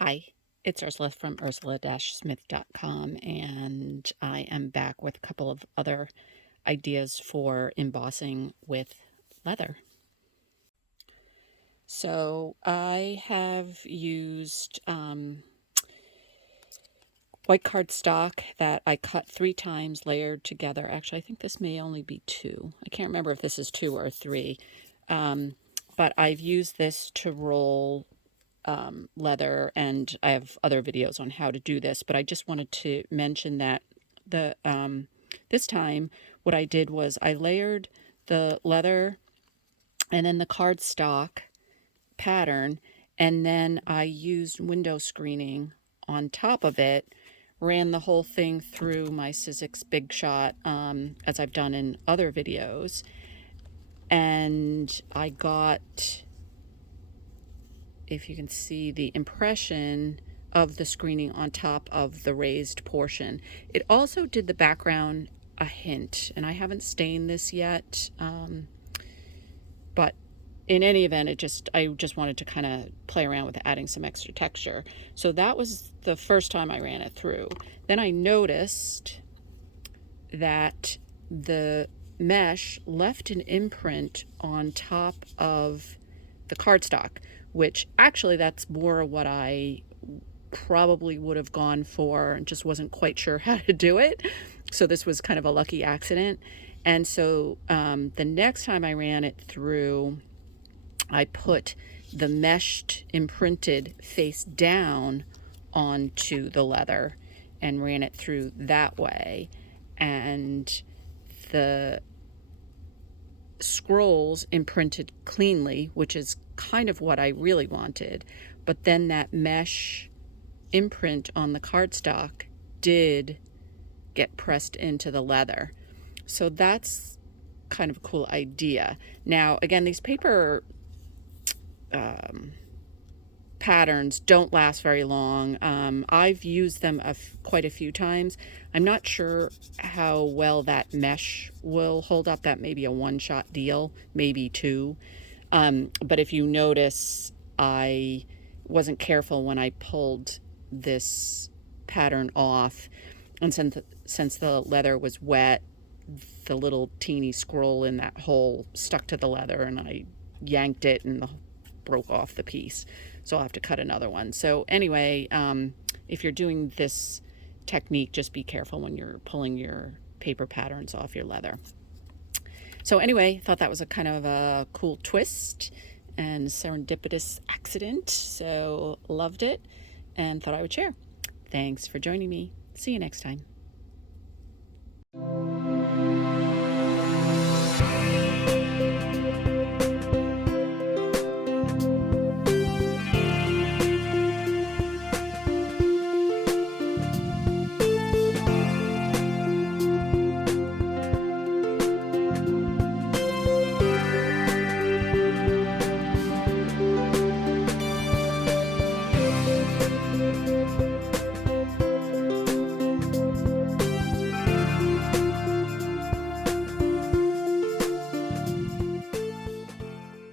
Hi, it's Ursula from ursula-smith.com, and I am back with a couple of other ideas for embossing with leather. So I have used white cardstock that I cut 3 times layered together. Actually, I think this may only be 2. I can't remember if this is 2 or 3. But I've used this to roll leather, and I have other videos on how to do this, but I just wanted to mention that the this time what I did was I layered the leather and then the cardstock pattern, and then I used window screening on top of it, ran the whole thing through my Sizzix Big Shot, as I've done in other videos, and I got, if you can see, the impression of the screening on top of the raised portion. It also did the background a hint, and I haven't stained this yet, but in any event, I just wanted to kind of play around with adding some extra texture. So that was the first time I ran it through. Then I noticed that the mesh left an imprint on top of the cardstock, which actually that's more what I probably would have gone for and just wasn't quite sure how to do it. So this was kind of a lucky accident. And so the next time I ran it through, I put the meshed imprinted face down onto the leather and ran it through that way. And the scrolls imprinted cleanly, which is kind of what I really wanted. But then that mesh imprint on the cardstock did get pressed into the leather. So that's kind of a cool idea. Now, again, these paper patterns don't last very long. I've used them quite a few times. I'm not sure how well that mesh will hold up. That may be a one-shot deal, maybe 2. But if you notice, I wasn't careful when I pulled this pattern off, and since the leather was wet, the little teeny scroll in that hole stuck to the leather, and I yanked it and broke off the piece. So I'll have to cut another one. So anyway, if you're doing this technique, just be careful when you're pulling your paper patterns off your leather. So anyway, thought that was a kind of a cool twist and serendipitous accident. So loved it and thought I would share. Thanks for joining me. See you next time.